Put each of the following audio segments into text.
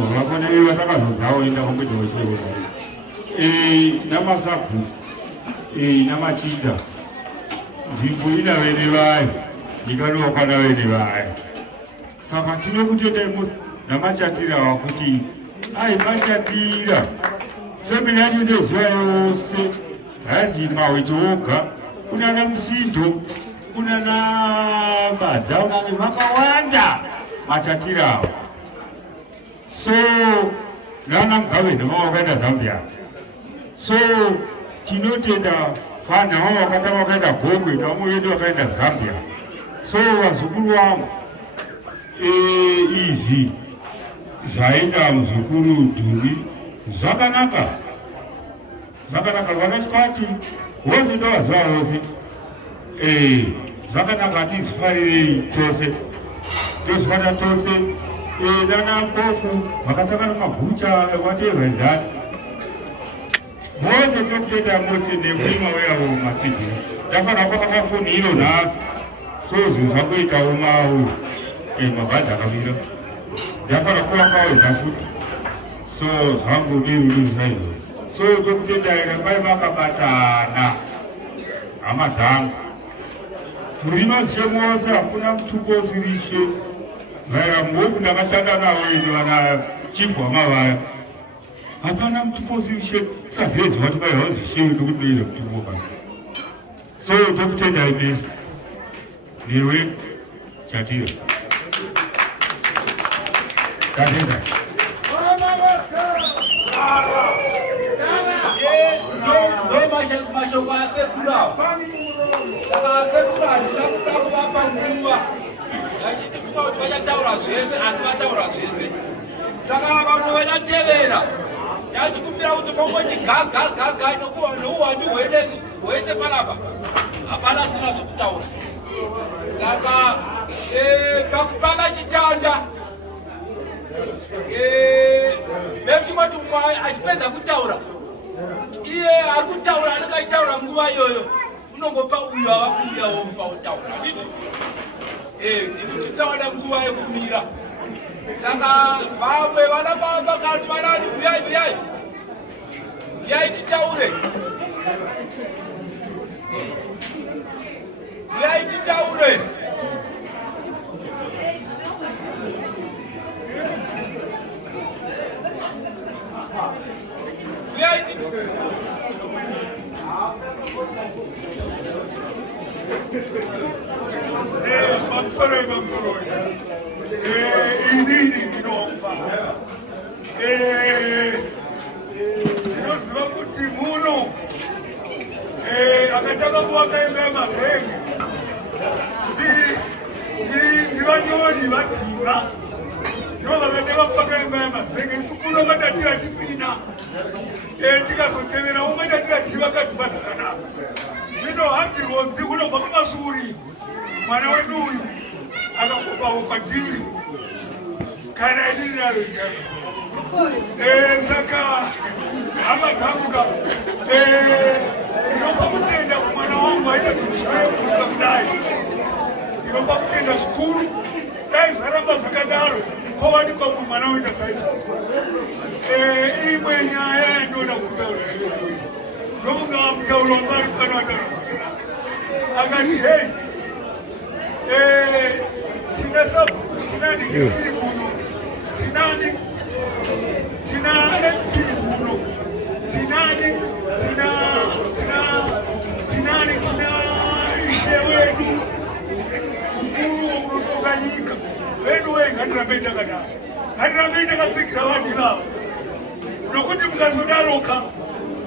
vakone vatakazodzawoenda kwamwete wechero namasafu namachida nzvimbo ina vene vayo ndikanoka navene vayo saka tinokutendai namachatira wakuti ai machatira femili yacho ndezuva yose hazi Mawite oga kuna namusindo kuna nabadza kuna nevakawanda machatira avo so nana mugavenda vavakaenda Zambia so tinotenda fana vavakata vakaenda Gombe navamwe vedu vakaenda Zambia so vazukuru vangu izvi zvaita muzukuru Dhuri zvakanaka vanasikati vose ndavaziva vose zvakanaka tizifarirei tose tozifata tose dana kofu vakataka namabhucha whatever mose tokutenda mose nemuima weyavo matv ndafana kwakafoni ino nhasi so zvinhu zvakuitawo mawo mabhadha akamira ndafana kuvakawedza futi so zvangu diruduzvaizvo so tokutendai rambai makabatana hama dzangu muri mazishe mose hakuna mutupo usirishe vaira muoku ndakashanda navo ino vana chifu wamavaya hapana mutupo usirishe savhezi vati vaihaudzishewe tokutoira mutupo kana so tokutendai besi newe Chatira tatendai mashoko asekura saka asekura hazvina kuda kuvapa nguva yachitifunga kuti vachataura zvese asi vataura zvese saka vamwe vachatevera yachikumbira kuti mongoti gaga nouwandu hwese panapa hapana sina zvekutaura saka pakupana chitanda vechimoti umwe achipedza kutaura iye ari kutaura anakaitaura nguva iyoyo unongopa uyo ava kuuyawo pautaura nditi tikuti tisawana nguva yekumira saka vamwe vana vakati vanani uyai titaure inini ndinofa ndinoziva kuti muno akataka kuvakaimba yemazenge ndivanyori vadhima ndivo vakataka kuvakaimba yemazenge isu kuno matatira tisina tikazotevera umwe tatira tichivakadzimba dzakanaka zvino handirodzi unobva kumasuri mwana wedu uyu akakopawo kwatiri kana inini naro saka hama dzanguka ndinopa kutenda kumwana wangu aita tichivaekuka kudai ndinopa kutenda zvikuru dai zvaramba zvakadaro kwawanikwa mumwe mwana uita saizvo imwe nyaya yandoda kutaura iyoyo ndomungaa mutauro wamari kana wataura zvakanaka akati hei tinani tiri muno tina mp muno tina ishe wedu mukuru unotoka nyika wedu we ngatirambe takadaro ngatirambe takatsikira vanhu ivavo nokuti mukazodaroka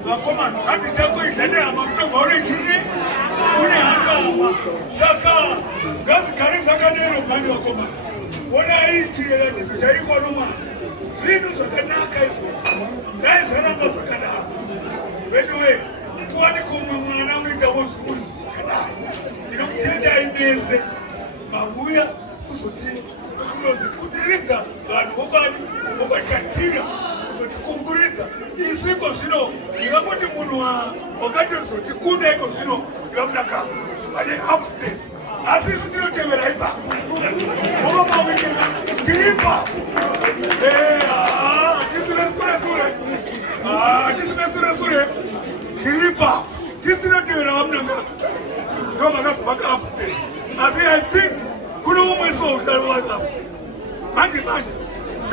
vakomana hatichakuita nehama mutobva une chini une hangama saka ngazigare zvakadero mhani vakomana onai chiyeranidzo chaiko nomwana zvinhu zvakanaka izvozvo dai zvaramba zvakadaro veduwe tuwani kumwe mwana unoitawo zvinhu zvakadaro ndinokutendai mese mauya kuzotikudiridza vanhu vokwani vokwachatira kuzotikumburudza isiko zvino ndingangoti munhu wakati zotikunda iko zvino ndingamudakara ane upstate asi isu tinotevera ipapo ova Mawite tiri ipapo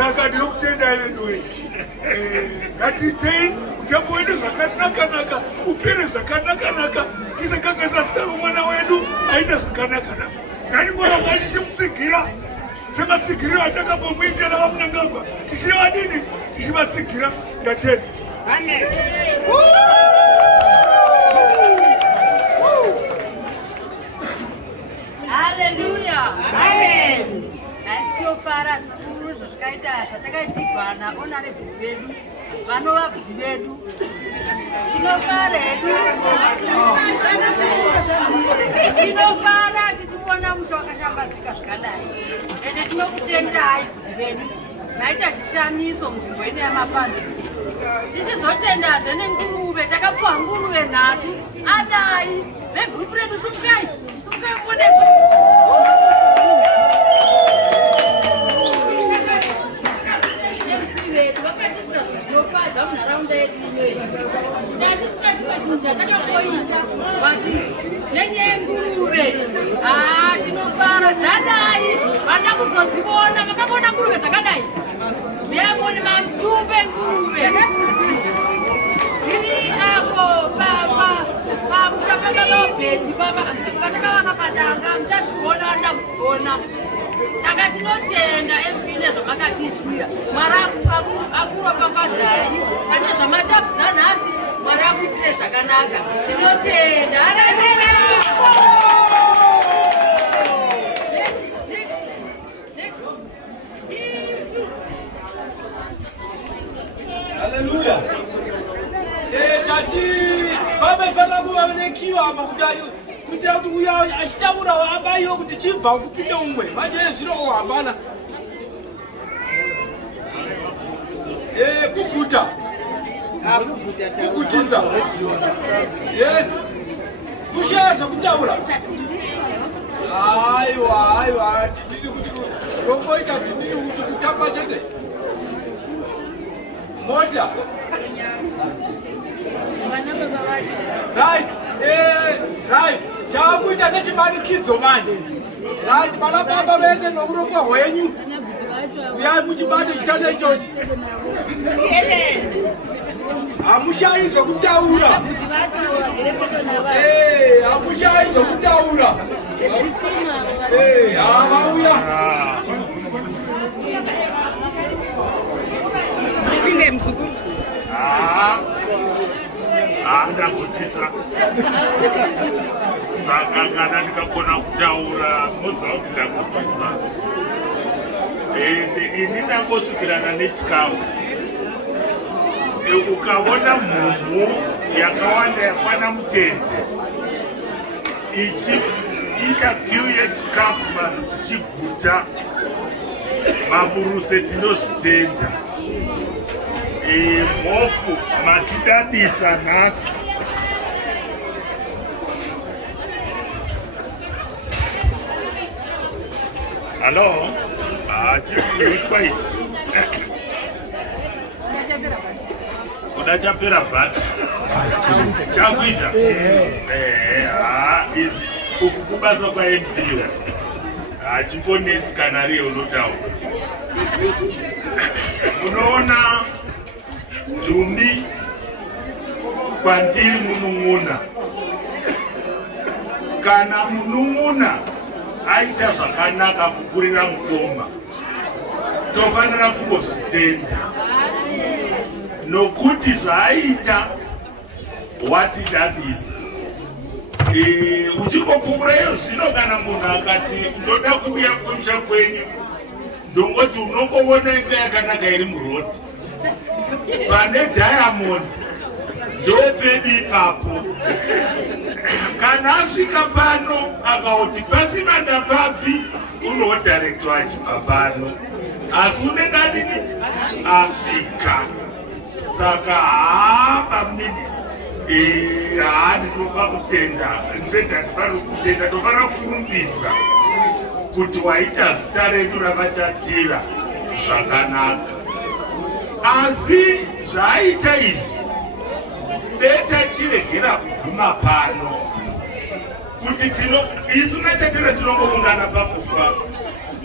saka ndinokutendai vendowei ngatiitei mutambo wedu zvakanaka-naka upere zvakanaka-naka tisakangasa zita romwana wedu aita zvakanaka-naka ngatingoramba tichimutsigira semasigiriro atakambomboitela vamunangagwa tichivadini tichivatsigira ndatenda. Hallelujah. Amen. Asitofara zvikuru zvakaita zvatakaitigwana honorable vedu vanovabvi vedu tinofara hedu tinofara tichiona musha wakashambadzika zvakadai ende tinokutendai bvudzi vedu maita zvishamiso munzvimbo ino yamapanzi tichizotendazve nenguruve takapiwa nguruve nhatu adai vegrupu redu sumukai vakatiita munharaunda yedu iyoyi ndatisinachimachichatakamboita vati nenyenguruve tinofara dzadai vada kuzodziona vakabona nguruve dzakadai vemoni matumbe nguruve iri apo pamushapakakaobheti patakavaka padanga muchadziona vanoda kudziona saka tinotenda ezvine zvamakatiitira mwari akuropafadzai pane zvamatapudza nhasi mwari akuitire zvakanaka tinotenda. Haleluya. Tati vamefana kuva nekiwa apa kuti uya achitaura ambayo kuti chibva kupinda umwe manje zvinohambana kuguta kugutisa kushaya zvekutaura aiwa titiri kuti rokoita titiri kuti kutamba chete mota right takuita sechimanikidzo manje right pana baba vese nokurongwa hwenyu uyai muchibate chitanda ichochi hamushayi zvokutaura hamushayi zvokutaura havauya ine mzukuru ndagutisa saka kana ndikakona kutaura muziva kuti ndagutisa ini ndangosvikirana nechikafu ukavona mhumhu yakawanda yakwana mutende ichiita piu yechikafu vanhu tichiguta maburuse tinozvitenda mhofu matidadisa nhasi halo chisiikwa ichi kuda chapera bhati chakuita izvi uku kubasa kwaembira hachimbonetsi kana riye unotaura unoona dhumbi kwandiri munun'una kana munun'una aita zvakanaka kukurira mukoma tofanira kungozvitenda nokuti zvaaita watidabisa uchingopfuurayo zvino kana munhu akati ndoda kuuya kumusha kwenyu ndongoti unongoona imba yakanaka iri murodhi pane Diamond ndopedi ipapo kana asvika pano akauti pasina ndapabvi unodirector achibva pano asi unenge adini asvika saka bamini ndinopa kutenda ndinofanira kutenda tofanira kurumbidza kuti waita zita redu ravachatira zvakanaka asi zvaaita izvi beta chiregera kuguma pano kuti isu nachatira tinongoungana pakufa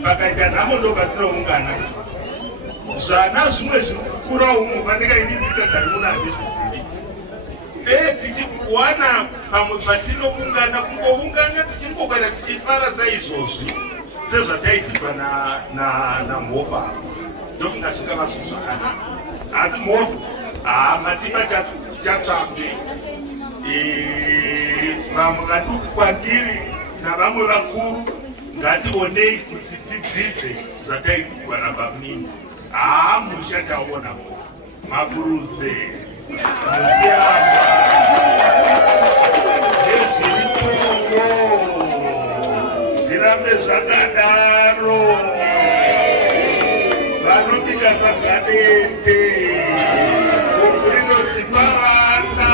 pakaita nhamo ndo patinoungana zvana zvimwe zvirikukura umo faneka inizita dzari muno handizvizivi. Tichiwana pamwe patinoungana kungoungana tichingogara tichifara saizvozvi sezvataiziva namhovha. Ndofunga zvingava zvinhu zvakanaka. Asi mhovha matima chatsvabwe vamwe vaduku kwandiri navamwe vakuru ngationei kuti tidzidze zvataigwa nababnini. Musha taona makuruze musiyamba nezviritoyo zvirambe zvakadaro. Vanotika sagadete kuti rinodzipa vana.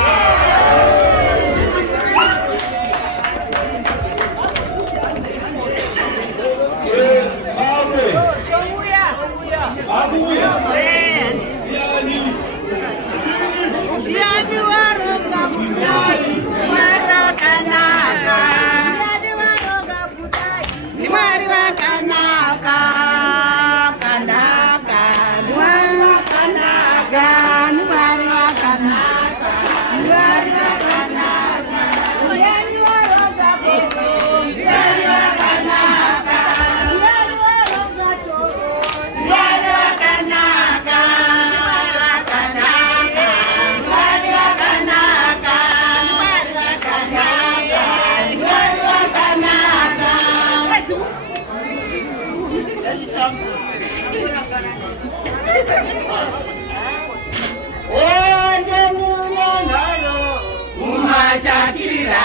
Chatira,